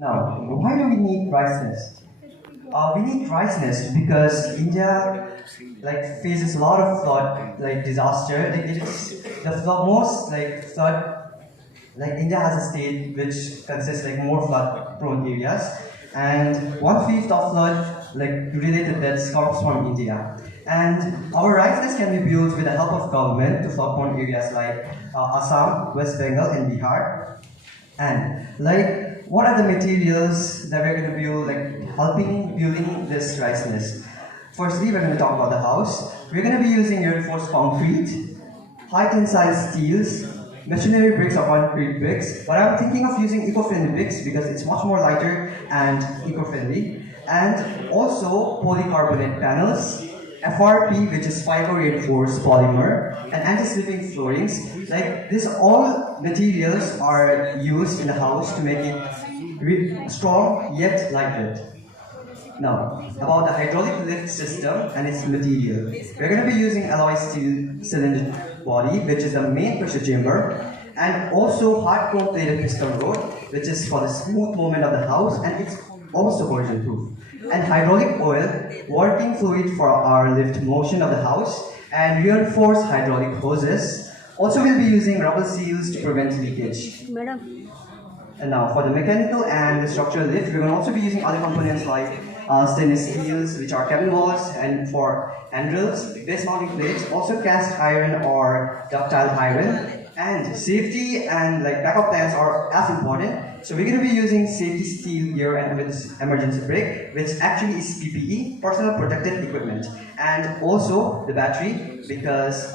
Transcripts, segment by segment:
Now, why do we need rice nest? We need rice nest because India faces a lot of flood disaster. Like it is the most flood, India has a state which consists more flood prone areas, and 1/5 of flood related deaths comes from India. And our rice nest can be built with the help of government to flood prone areas like Assam, West Bengal, and Bihar. And what are the materials that we're going to build, helping building this rice nest? Firstly, we're going to talk about the house. We're going to be using reinforced concrete, high tensile steels, machinery bricks or concrete bricks. But I'm thinking of using eco-friendly bricks because it's much more lighter and eco-friendly. And also polycarbonate panels, FRP, which is fiber reinforced polymer, and anti-slipping floorings. These all materials are used in the house to make it strong yet lightweight. Now, about the hydraulic lift system and its material. We're going to be using alloy steel cylinder body, which is the main pressure chamber, and also hard chrome plated piston rod, which is for the smooth movement of the house, and it's also corrosion proof. And hydraulic oil, working fluid for our lift motion of the house, and reinforced hydraulic hoses. Also, we'll be using rubber seals to prevent leakage. Madam. And now, for the mechanical and the structural lift, we're going to also be using other components like stainless steels, which are cabin walls, and for handrails, base mounting plates, also cast iron or ductile iron. And safety and backup plans are as important. So we're going to be using safety steel gear and emergency brake, which actually is PPE, personal protective equipment, and also the battery because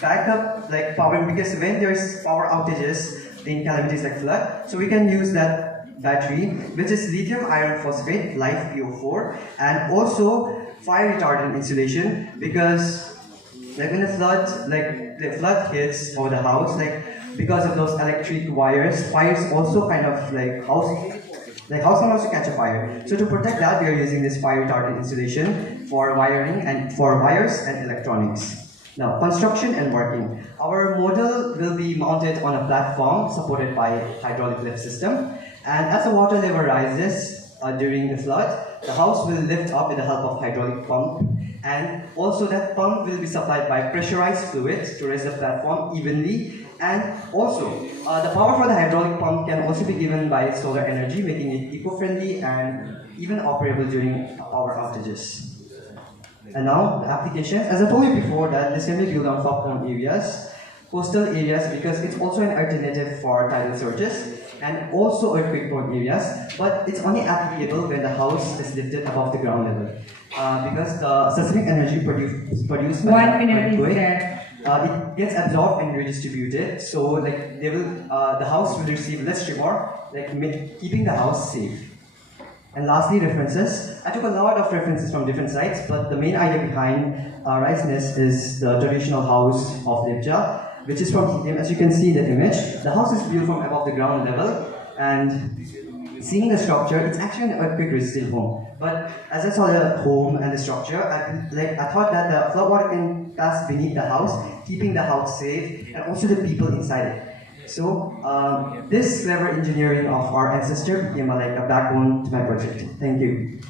backup power, because when there's power outages in calamities like flood, so we can use that battery, which is lithium iron phosphate, live PO4, and also fire retardant insulation because when the flood hits over the house, because of those electric wires, fires also kind of house can also catch a fire. So to protect that, we are using this fire retardant insulation for wiring and for wires and electronics. Now, construction and working. Our model will be mounted on a platform supported by hydraulic lift system, and as the water level rises during the flood, the house will lift up with the help of hydraulic pump, and also that pump will be supplied by pressurized fluid to raise the platform evenly. And also, the power for the hydraulic pump can also be given by solar energy, making it eco-friendly and even operable during power outages. And now, the applications. As I told you before, that this can be built on flood-prone areas, coastal areas, because it's also an alternative for tidal surges, and also earthquake-prone areas, but it's only applicable when the house is lifted above the ground level. Because the seismic energy produced by 1 minute is earthquake, there. it gets absorbed and redistributed, so the house will receive less tremor, keeping the house safe. And lastly, references. I took a lot of references from different sites, but the main idea behind rice nest is the traditional house of Lepcha, which is from Sikkim. As you can see in the image, the house is built from above the ground level, and seeing the structure, it's actually an earthquake-resistant home. But as I saw the home and the structure, I thought that the floodwater can pass beneath the house, keeping the house safe, and also the people inside it. So this clever engineering of our ancestor became a backbone to my project. Thank you.